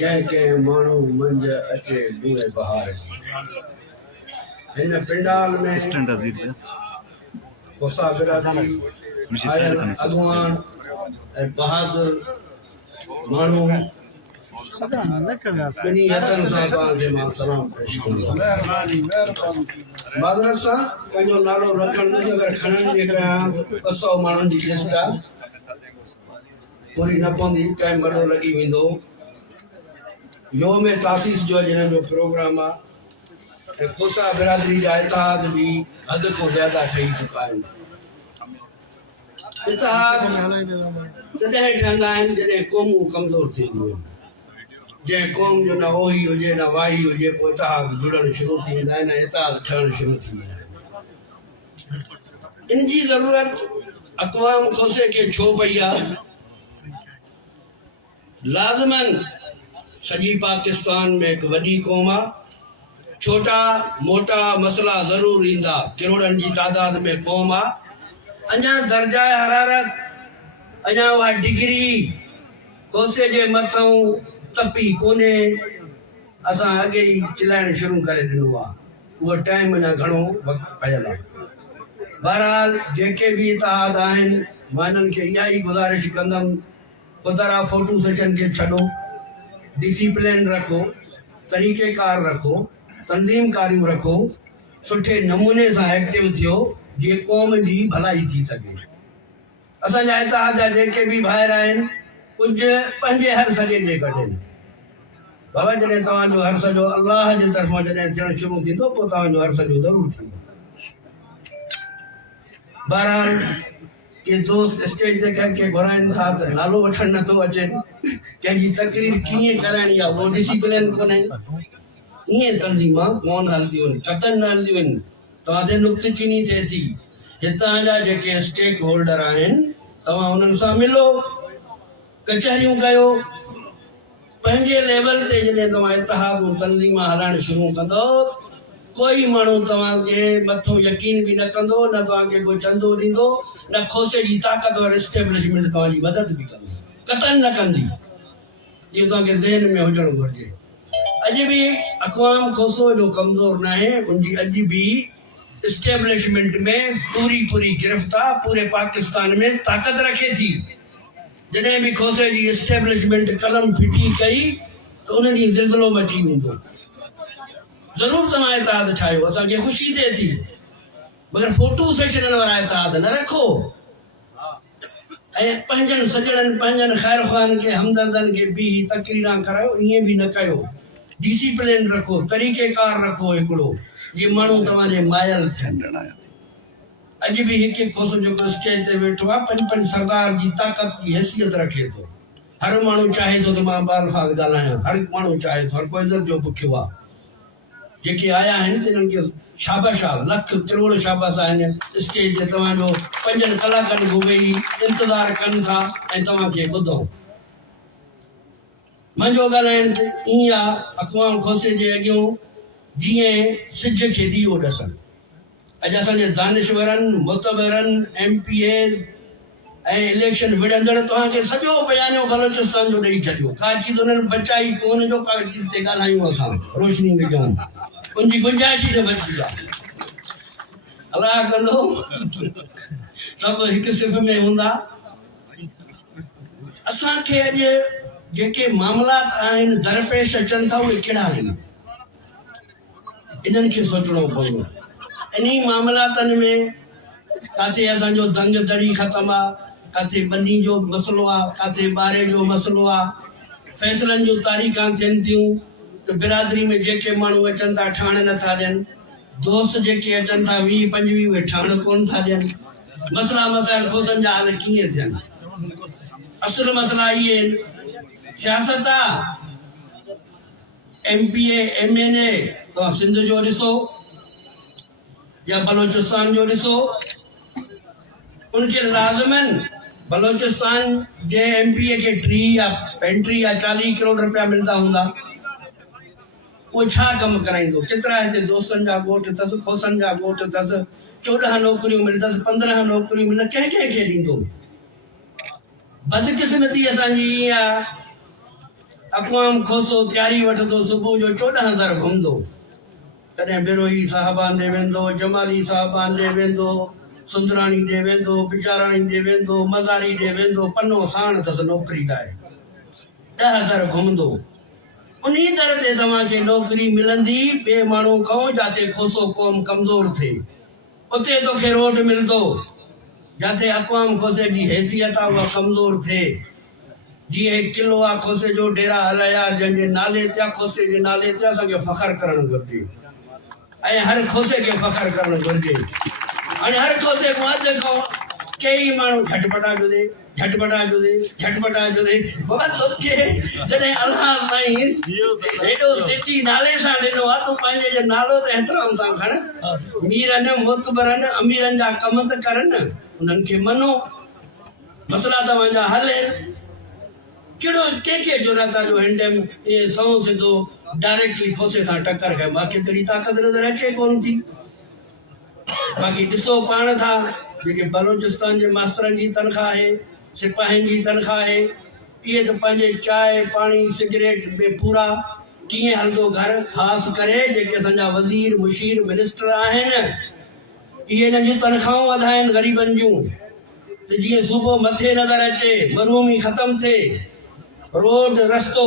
के मानू मंज अचे बुए बहार इन पिंडाल में कोसा बिरादरी आयल अगवान बहादुर मानू बिनी हथन सां तव्हांखे मां सलाम पेश कंदो माज़रत सां पंहिंजो नालो रखण जो अगरि खणण जे कयां 200 माण्हुनि जी लिस्ट आहे पूरी न पवंदी टाइम वॾो लॻी वेंदो योम तासीस जो अॼु हिननि जो प्रोग्राम आहे ऐं कोसा बिरादरी जा इतिहाद बि हद खां ज़्यादा ठही चुका आहिनि इतिहाद तॾहिं ठहंदा आहिनि जॾहिं क़ौमूं कमज़ोर थींदियूं आहिनि जंहिं क़ौम जो न ओही हुजे न वाही हुजे पोइ इतिहाद जुड़णु शुरू थी वेंदा आहिनि ऐं इतिहाद ठहणु शुरू थी वेंदा आहिनि इन जी ज़रूरत अक़वाम खोसे खे छो पई आहे लाज़िमन सॼी पाकिस्तान में हिकु वॾी क़ौम आहे छोटा मोटा मसला ज़रूर ईंदा किरोड़नि जी तादाद में क़ौम आहे अञा दर्जा हरारत अञा उहा डिग्री कोसे जे मथां तपी कोन्हे असां अॻे ई चिलाइणु शुरू करे ॾिनो आहे उहो टाइम अञा घणो वक़्तु पयल आहे बहरहाल जेके बि इतिहाद आहिनि मां हिननि खे इहा ई गुज़ारिश कंदुमि ख़ुदरा फोटो सेशन खे छॾो डिसिप्लिन रखो तरीक़ेकार रखो तंज़ीमकारियूं रखो सुठे नमूने सां एक्टिव थियो जीअं क़ौम जी भलाई थी सघे असांजा इतिहाद जा जेके बि ॿाहिरि आहिनि कुझु पंहिंजे हर सॼे जे कढनि बाबा जॾहिं तव्हांजो हर सॼो अलाह जे तरफ़ां जॾहिं थियणु शुरू थींदो पोइ तव्हांजो हर सॼो ज़रूरु थींदो बहरहाल के दोस्त स्टेज ते कंहिंखे घुराइनि था त नालो वठणु नथो अचे कंहिंजी तकरीर कीअं कराइणी आहे उहो डिसिप्लिन कोन्हे ईअं तंज़ीमां कोन हलंदियूं आहिनि क़तन न हलंदियूं आहिनि तव्हां ते नुक़्तचीनी थिए थी हितां जा जेके स्टेक होल्डर आहिनि तव्हां उन्हनि सां मिलो कचहरियूं कयो पंहिंजे लेवल ते जॾहिं तव्हां इतिहाद तंज़ीमां हलाइणु शुरू कंदो कोई माण्हू तव्हांजे मथां यकीन बि न कंदो न तव्हांखे कोई चंदो ॾींदो न खोसे जी ताक़तवर एस्टेब्लिशमेंट तव्हांजी मदद बि कंदी क़तन न कंदी इहो तव्हांखे ज़हन में हुजणु घुरिजे अॼु बि अक़वाम खोसो जो कमज़ोर न आहे उनजी अॼु बि एस्टेब्लिशमेंट में पूरी गिरफ़्त आहे पूरे पाकिस्तान में ताक़त रखे थी जॾहिं बि खोसे जी एस्टेब्लिशमेंट कलम फिटी कई त उन ॾींहुं ज़िलज़िलो मची वेंदो ज़रूरु तव्हां इतिहाद ठाहियो असांखे ख़ुशी थिए थी मगर फोटो सेशन वारा इतिहाद न रखो ऐं पंहिंजनि सॼणनि पंहिंजनि ख़ैर ख़्वाहनि खे हमदर्दनि खे बि तकरीरां करायो ईअं बि न कयो डिसिप्लिन रखो तरीक़ेकार रखो हिकिड़ो जीअं माण्हू तव्हांजे मायल थियनि अॼु बि हिकु खोसो जेको स्टेज ते वेठो आहे पंज सरदार जी ताक़त जी हैसियत रखे थो हर माण्हू चाहे थो त मां बालफाज़ ॻाल्हायां हर माण्हू चाहे थो हर को इज़त जो बुखियो आहे जेके आया आहिनि त इन्हनि खे शाबाश आहे लख करोड़ शाबाश आहिनि स्टेज ते तव्हांजो 5 कलाकनि खां वेही इंतज़ारु कनि था ऐं तव्हांखे ॿुधो मुंहिंजो ॻाल्हाइण त ईअं आहे अक़वाम खोसे जे अॻियां जीअं सिज खे ॾीओ ॾसनि अॼु असांजे दानिशवरनि मुतबरनि MPA ऐं इलेक्शन विढ़ंदड़ तव्हांखे सॼो बयानियो बलोचिस्तान जो ॾेई छॾियो का चीज उन्हनि बचाई कोन जो का चीज ते ॻाल्हायूं असां रोशनी विझूं उनजी गुंजाइश ई न बची आहे अलाह कंदो सभु हिकु सिफ़ में हूंदा असांखे अॼु जेके मामलात आहिनि दरपेश अचनि था उहे कहिड़ा आहिनि इन्हनि खे सोचणो पवंदो इन्ही मामलातनि में काथे असांजो दंग दड़ी ख़तमु आहे काथे बनी जो मसइलो आहे काथे ॿारे जो मसइलो आहे फ़ैसिलनि जूं तारीख़ां थियनि थियूं त बिरादरी में जेके माण्हू अचनि था ठहणु नथा ॾियनि दोस्त जेके अचनि था 20-25 उहे ठहणु कोन था ॾियनि मसइला मसाइल खोसनि जा हाल कीअं थियनि असुल मसइला इहे आहिनि सियासत आहे MPA MNA तव्हां सिंध जो ॾिसो या बलोचिस्तान जो ॾिसो उनके लाज़िमन बलोचिस्तान जे MPA के 3 या 35 या 40 करोड़ रुपया मिलता हूंदा वो छा कम कराइंदो केतिरा हिते दोस्तनि जा ॻोठ अथसि खोसनि जा ॻोठ अथसि 14 नौकरियूं मिलंदसि 15 नौकरियूं मिलंदसि कंहिंखे ॾींदो बदकिस्मती असांजी ईअं आहे अक़वाम खोसो तयारी वठंदो सुबुह जो 14 दर घुमंदो कॾहिं बिरोही साहिबान ॾे वेंदो जमाली साहिबान ॾे वेंदो सुंदराणी ॾे वेंदो वीचाराणी ॾे वेंदो मज़ारी ॾे वेंदो पनो साण अथसि नौकिरी लाइ 10 दर घुमंदो उन दर ते तव्हांखे नौकिरी मिलंदी ॿिए माण्हू खां जिते खोसो क़ौम कमज़ोर थिए उते तोखे रोड मिलंदो जिते अक़वाम खोसे जी हैसियत आहे उहा कमज़ोर थिए जीअं किलो आहे खोसे जो डेरा हलाया जंहिंजे नाले ते खोसे जे नाले ते असांखे फ़ख़्रु करणु घुरिजे ऐं हर खोसे खे फ़ख़्रु करणु घुरिजे हाणे हर खोसे खां अधु खां कई माण्हू झटपटा जुदे बाबा तोखे जॾहिं अलाह ताईं हेॾो सिटी नाले सां ॾिनो आहे तूं पंहिंजे जे नालो ते एतिराम सां खण मीरनि मुतबरनि अमीरनि जा कम त करनि उन्हनि खे मनो मसइला तव्हांजा हल आहिनि कहिड़ो कंहिंखे ज़रूरत आहे जो हिन टाइम इहे सौ सिधो डायरेक्टली खोसे सां टकर कयो मूंखे तहिड़ी ताक़त नज़र अचे कोन थी बाक़ी ॾिसो पाण था जेके बलोचिस्तान जे मास्तरनि जी तनख़्वाह आहे सिपाहियुनि जी तनख़्वाह आहे इहे त पंहिंजे चांहि पाणी सिगरेट में पूरा कीअं हलंदो घर ख़ासि करे जेके असांजा वज़ीर मुशीर मिनिस्टर आहिनि इहे हिननि जूं तनख़्वाहूं वधाइनि ग़रीबनि जूं त जीअं सुबुह मथे नज़र अचे मरूमी ख़तमु थिए रोड रस्तो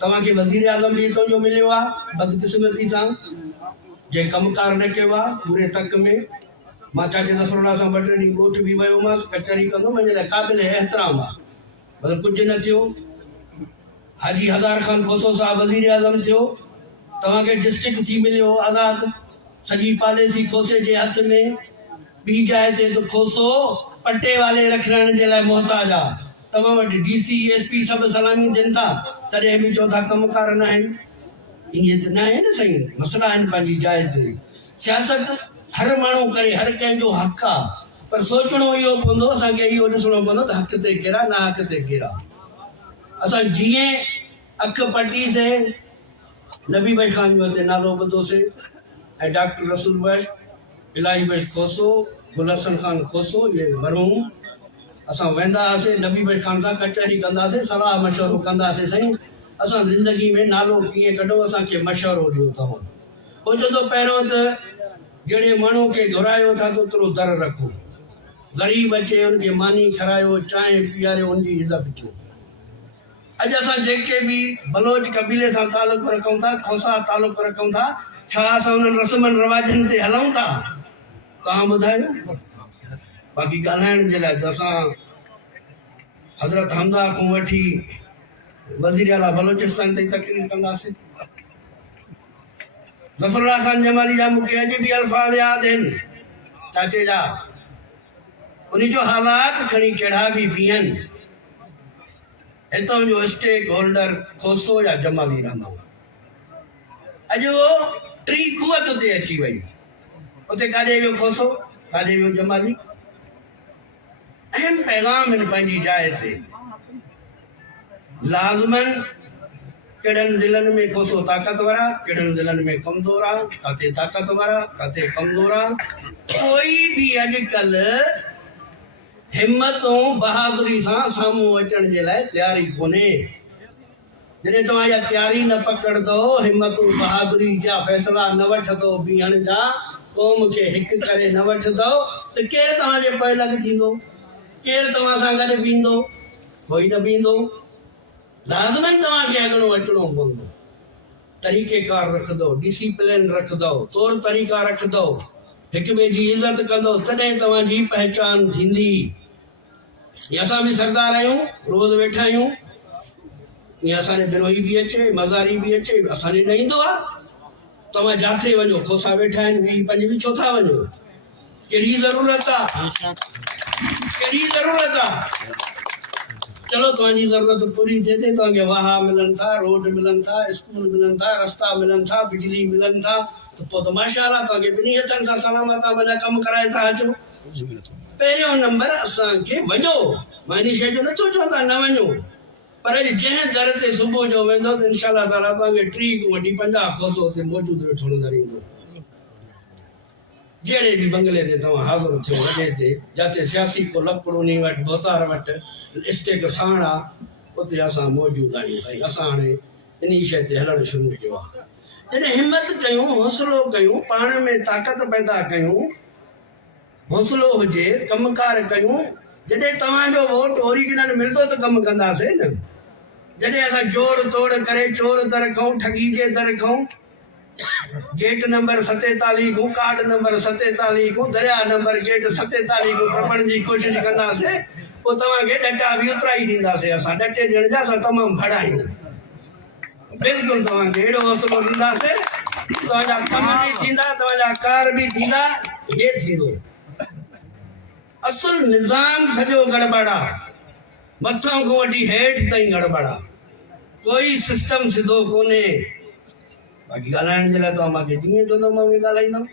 तव्हांखे वज़ीर आज़म बि हितां जो मिलियो आहे बदकिस्मती सां जंहिं कमकार न कयो आहे पूरे तक में मां चाचे नसरुल्ला सां 2 टे ॾींहं ॻोठ बि वियो हुअमि कचहरी कंदो मुंहिंजे लाइ क़ाबिल एहतराम आहे मतिलबु कुझु न थियो हाजी हज़ार ख़ान खोसो साहब वज़ीर आज़म थियो तव्हांखे डिस्ट्रिक्ट थी मिलियो आज़ादु सॼी पॉलिसी खोसे जे हथ में ॿी जाइ ते त खोसो पटे वाले रखण जे लाइ मोहताज आहे तव्हां वटि DC SP सभु सलामी ॾियनि था तॾहिं बि चओ था कमकार न आहिनि ईअं त न आहे न साईं मसइला आहिनि पंहिंजी जाइ ते सियासत हर माण्हू करे हर कंहिंजो हक़ आहे पर सोचणो इहो पवंदो असांखे इहो ॾिसणो पवंदो त हक़ ते कहिड़ा न हक़ ते कहिड़ा असां जीअं अखि पटीसीं नबी भाई ख़ान जो हिते नालो ॿुधोसीं ऐं डॉक्टर रसूल बख्श इलाही भाई खोसो गुल हसन ख़ान खोसो इहे मरहूम असां वेंदा हुआसीं नबी भाई ख़ान सां कचहरी कंदासीं सलाह मशवरो कंदासीं साईं असां ज़िंदगी में नालो कीअं कढूं असांखे मशवरो ॾियो तव्हां पोइ चवंदो पहिरियों त जहिड़े माण्हू खे घुरायो था त ओतिरो दर रखो ग़रीब अचे उनखे मानी खारायो चांहि पीआरियो उनजी इज़त कयो अॼु असां जेके बि बलोच कबीले सां तालुक़ु रखूं था खोसा तालुक़ु रखूं था छा असां उन्हनि रस्मनि रिवाजनि ते हलूं था तव्हां ॿुधायो बाक़ी ॻाल्हाइण जे लाइ त असां हज़रत हमदा खां वठी वज़ीर आला बलोचिस्तान ताईं तकरीर कंदासीं ज़फरुल्लाह ख़ान जमाली जा मूंखे अॼु बि अल्फाज़ यादि आहिनि चाचे जा उन जो हालात खणी कहिड़ा बि बीहनि हितां जो स्टेक होल्डर खोसो या जमाली रहंदो अॼु उहो 3 कुवत ते अची वई उते काॾे वियो खोसो काॾे वियो जमाली अहम पैगाम आहिनि पंहिंजी जाइ ते लाज़मन कहिड़नि ज़िलनि में खोसो ताक़तवर आहे कहिड़नि ज़िलनि में कमज़ोर आहे किथे ताक़तवर आहे किथे कमज़ोर आहे कोई बि अॼुकल्ह हिमतूं बहादुरी सां साम्हूं अचण जे लाइ तयारी कोन्हे जॾहिं तव्हां इहा तयारी न पकड़ंदो हिमतूं बहादुरी जा फ़ैसिला न वठंदो बीहण जा क़ौम खे हिकु करे न वठंदो त केरु तव्हांजे पैलग थींदो केरु तव्हां सां गॾु बीहंदो कोई न बीहंदो लाज़मन तव्हांखे अॻिणो अचिणो पवंदो तरीक़ेकार रखंदो डिसिप्लिन रखंदो तौर तरीक़ा रखंदो हिक ॿिए जी इज़त कंदो तॾहिं तव्हांजी पहचान थींदी या असां बि सरदार आहियूं रोज़ वेठा आहियूं या असांजे बिरोही बि अचे मज़ारी बि अचे असांजे न ईंदो आहे तव्हां जिथे वञो खोसा वेठा आहिनि 20-25 बि छो था वञो कहिड़ी ज़रूरत आहे कहिड़ी ज़रूरत आहे चलो तव्हांजी ज़रूरत पूरी थिए थी तव्हांखे वाहा मिलनि था रोड मिलनि था स्कूल मिलनि था रस्ता मिलनि था बिजली मिलनि था त पोइ त माशाअल्लाह तव्हांखे ॿिन्ही हथनि सां सलामत आहे वञा कमु कराए था अचो पहिरियों नंबर असांखे वञो मां इन शइ जो नथो चवां था न वञो पर जंहिं दर ते सुबुह जो वेंदो त इनशा ताला तव्हांखे 30 खां वठी 50 खोसो हुते मौजूदु वेठो नज़र ईंदो जहिड़े बि बंगले ते तव्हां हाज़िर थियो वॾे ते जिते सियासी को लकड़ो नी वटि भोतार वटि स्टेक साण आहे उते असां मौजूदु आहियूं भई असां हाणे इन शइ ते हलणु शुरू कयो आहे। जॾहिं हिमत कयूं, हौसलो कयूं, पाण में ताक़त पैदा कयूं, हौसलो हुजे, कमकार कयूं, जॾहिं तव्हांजो वोट ओरिजिनल मिलंदो त कमु कंदासीं न। जॾहिं असां जोड़ तोड़ करे चोर त रखूं, ठगी जे त रखूं, गेट नंबर 47 को कार्ड नंबर 47 को दरिया नंबर गेट 47 को प्रपण जी कोशिश कंदासीं, पोइ तव्हांखे ॾटा बि उतरा ई ॾींदासीं। असां ॾटे ॾियण जा असां तमामु भड़ा आहियूं। बिल्कुलु तव्हांखे अहिड़ो हौसलो ॾींदासीं, तव्हांजा कम बि थींदा, तव्हांजा कार बि थींदा। हे थींदो असुल निज़ाम सॼो गड़बड़ आहे, मथां खां वठी हेठि ताईं गड़बड़ आहे, कोई सिस्टम सिधो कोन्हे। बाक़ी ॻाल्हाइण जे लाइ तव्हां मूंखे जीअं चवंदो मां उहे ॻाल्हाईंदुमि।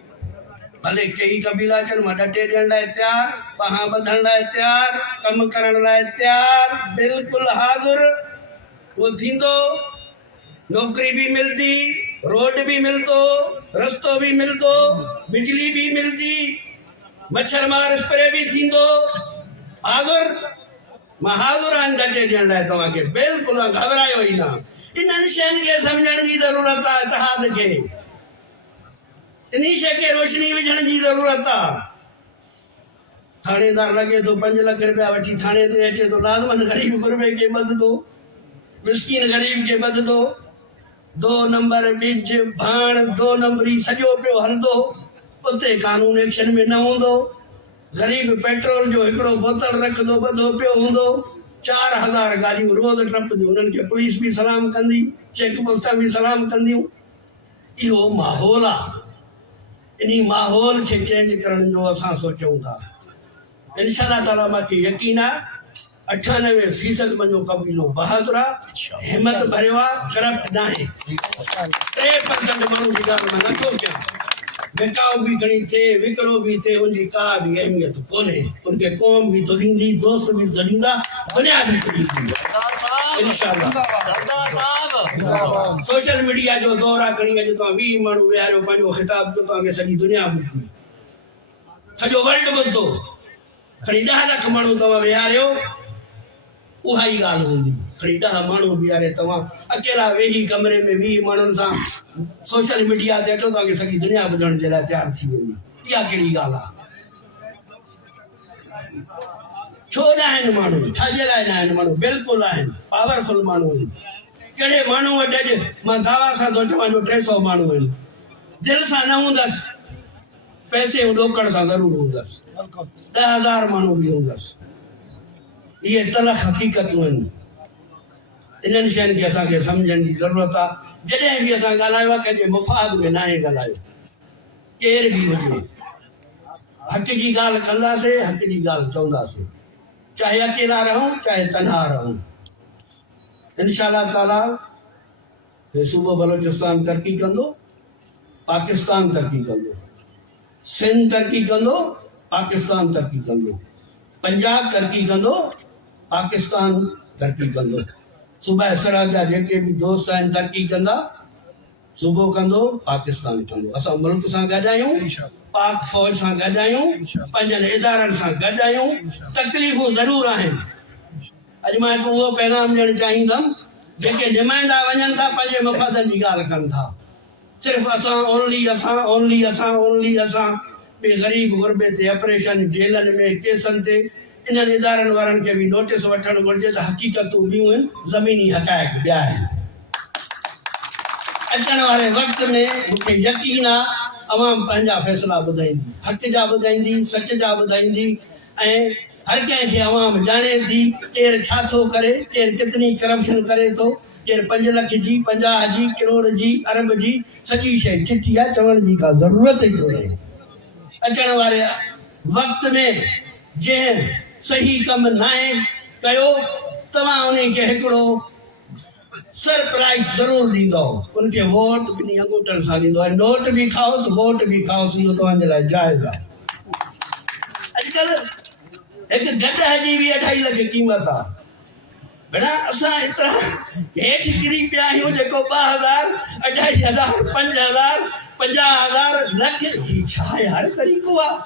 भले कई कबीला अचनि, मां ॾटे ॾियण लाइ तयारु, ॿाहां ॿधण लाइ तयारु, कमु करण लाइ तयारु, बिल्कुलु हाज़ुर। उहो थींदो, नौकरी बि मिलंदी, रोड बि मिलंदो, रस्तो बि मिलंदो, बिजली बि मिलंदी, मच्छर मार स्प्रे बि थींदो। हाज़ुर, मां हाज़ुर आहियां ॾटे ॾियण लाइ तव्हांखे, बिल्कुलु घबरायो ई न। इन्हनि शयुनि खे सम्झण जी ज़रूरत आहे, इतिहाद खे, इन शइ खे रोशनी विझण जी ज़रूरत आहे। थाणेदार लॻे थो 5 लख रुपया वठी थाणे ते अचे थो, लाज़मन ग़रीब गुरबे खे ॿधंदो, मिसकीन ग़रीब खे ॿधंदो, 2 नंबर ॿिज भाण 2 नंबरी सॼो पियो हलंदो। उते कानून एक्शन में न हूंदो। ग़रीब पेट्रोल जो हिकिड़ो बोतल रखंदो, ॿधो पियो हूंदो। 4000 गाॾियूं रोज़ टपंदियूं, उन्हनि खे पुलिस बि सलाम कंदी, चेक पोस्टां बि सलाम कंदियूं। इहो माहौल आहे। इन माहौल खे चेंज करण जो असां सोचूं था। इंशाअल्लाह ताला मूंखे यकीन आहे 98% मुंहिंजो कबीलो बहादुर आहे, हिमत भरियो आहे, करप्ट न आहे। 3% माण्हू जी ॻाल्हि मां नथो कयां। विकाउ बि खणी थिए, विकिरो बि थिए, उनजी का बि अहमियत कोन्हे। उनखे क़ौम बि थो ॾींदी, दोस्त बि थो ॾींदा, दुनिया बि थो ॾींदी इंशाअल्लाह। सोशल मीडिया जो दौर आहे, खणी अॼु तव्हां 20 माण्हू विहारियो, पंहिंजो ख़िताब जो तव्हांखे सॼी दुनिया ॿुधंदी, सॼो वर्ल्ड ॿुधंदो। खणी 10 लख माण्हू तव्हां विहारियो, उहा ई ॻाल्हि हूंदी। खणी 10 माण्हू बीहारे तव्हां अकेला वेही कमरे में 20 माण्हुनि सां सोशल मीडिया ते अचो, तव्हांखे सॼी दुनिया ॿुधण जे लाइ तयारु थी वेंदी। इहा कहिड़ी ॻाल्हि आहे? छो न आहिनि माण्हू? छाजे लाइ न आहिनि माण्हू? बिल्कुलु आहिनि, पावरफुल माण्हू आहिनि। कहिड़े माण्हू वटि अॼु मां दावा सां थो चवां जो 300 माण्हू आहिनि, दिलि सां न हूंदसि, पैसे ॾोकड़ सां ज़रूरु हूंदसि, 10,000 माण्हू बि हूंदसि। इहे तलख़ हक़ीक़तूं आहिनि। इन्हनि शयुनि खे असांखे सम्झण जी ज़रूरत आहे। जॾहिं बि असां ॻाल्हायो आहे, कंहिंजे मुफ़ाद में न आहे ॻाल्हायो। केर बि हुजे, हक़ जी ॻाल्हि कंदासीं, हक़ जी ॻाल्हि चवंदासीं, चाहे अकेला रहूं, चाहे तन्हा रहूं। इंशाअल्लाह ताला हे सूबो बलोचिस्तान तरक़ी कंदो, पाकिस्तान तरक़ी कंदो, सिंध तरक़ी कंदो, पाकिस्तान तरक़ी कंदो, पंजाब तरक़ी कंदो, पाकिस्तान तरक़ी कंदो, सूबा सरहद जा जेके बि दोस्त आहिनि तरक़ी कंदा, सूबो कंदो, पाकिस्तान कंदो। असां मुल्क सां गॾु आहियूं, पाक फ़ौज सां गॾु आहियूं, पंहिंजनि इदारनि सां गॾु आहियूं। तकलीफ़ूं ज़रूरु आहिनि। अॼु मां हिकु उहो पैगाम ॾियणु चाहींदुमि, जेके नुमाइंदा वञनि था पंहिंजे मफ़ादनि जी ॻाल्हि कनि था, सिर्फ़ु असां ओनली असां ओनली असां ओनली असां। ॿिए ग़रीब गुरबे ते ऑपरेशन, जेलनि में, केसनि ते, इन्हनि इदारनि वारनि खे बि नोटिस वठणु घुरिजे त हक़ीक़तूं ॿियूं आहिनि, ज़मीनी हक़ाइक़ ॿिया आहिनि। अचण वारे वक़्त में मूंखे यकीन आहे अवाम पंहिंजा फ़ैसिला ॿुधाईंदी, हक़ जा ॿुधाईंदी, सच जा ॿुधाईंदी। ऐं हर कंहिंखे अवाम ॼाणे थी केरु छा थो करे, केरु केतिरी करप्शन करे थो, केरु 5 लख जी, 50 जी, करोड़ जी, अरब जी, सॼी शइ चिठी आहे, चवण जी का ज़रूरत ई कोन्हे। अचण वारे वक़्त में जंहिं सही कमु नाहे कयो, तव्हां उन खे हिकिड़ो सरप्राइज़ ज़रूरु ॾींदो, उनखे वोट ॿिनी अंगूठनि सां ॾींदो। ऐं नोट बि खाओसि, वोट बि खाओसि, इहो तव्हांजे लाइ जाइज़ आहे। अॼुकल्ह हिकु गॾह जी बि 2.5 लख क़ीमत आहे। भेण असां एतिरा हेठि किरी पिया आहियूं, जेको 2,000, 2,500, 5,000, 50,000, लख, ही छा यार तरीक़ो आहे?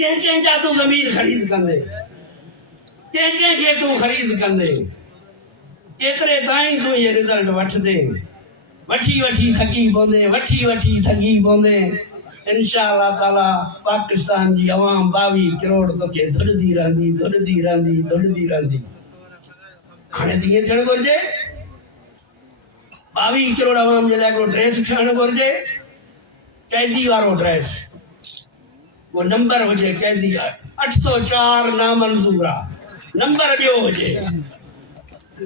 कंहिं जा तूं ज़मीन ख़रीद कंदे, कंहिंखे तूं ख़रीद कंदे? एतिरे ताईं तूं ये रिज़ल्ट वठंदे वठी वठी थकी पवंदे वठी वठी थकी पवंदे इंशाअल्लाह ताला पाकिस्तान जी अवाम 22 करोड़ तोखे धुरदी रहंदी हाणे त ईअं थियणु घुरिजे 22 करोड़ अवाम जे लाइ हिकिड़ो ड्रेस ठहणु घुरिजे कैदी वारो ड्रेस वो नंबर हुजे कैदी 804 नामंजूर आहे नंबर ॿियो हुजे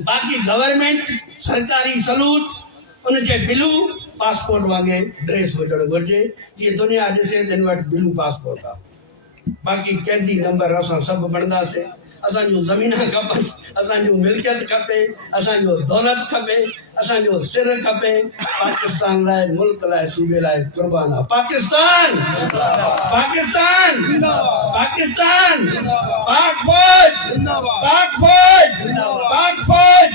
बाक़ी गवर्नमेंट सरकारी सलूट उनके ब्लू पासपोर्ट वांगे ड्रेस हुजणु घुरिजे ये दुनिया ॾिसे त हिन वटि ब्लू पासपोर्ट आहे बाक़ी कैदी नंबर असां सभु बणंदासीं असांजूं ज़मीनां खपनि असांजूं मिल्कियत खपे असांजो दौलत खपे असांजो सिर खपे पाकिस्तान लाइ मुल्क लाइ सूबे लाइ कुर्बान आहे पाकिस्तान पाकिस्तान पाकिस्तान पाक फौज पाक फौज पाक फौज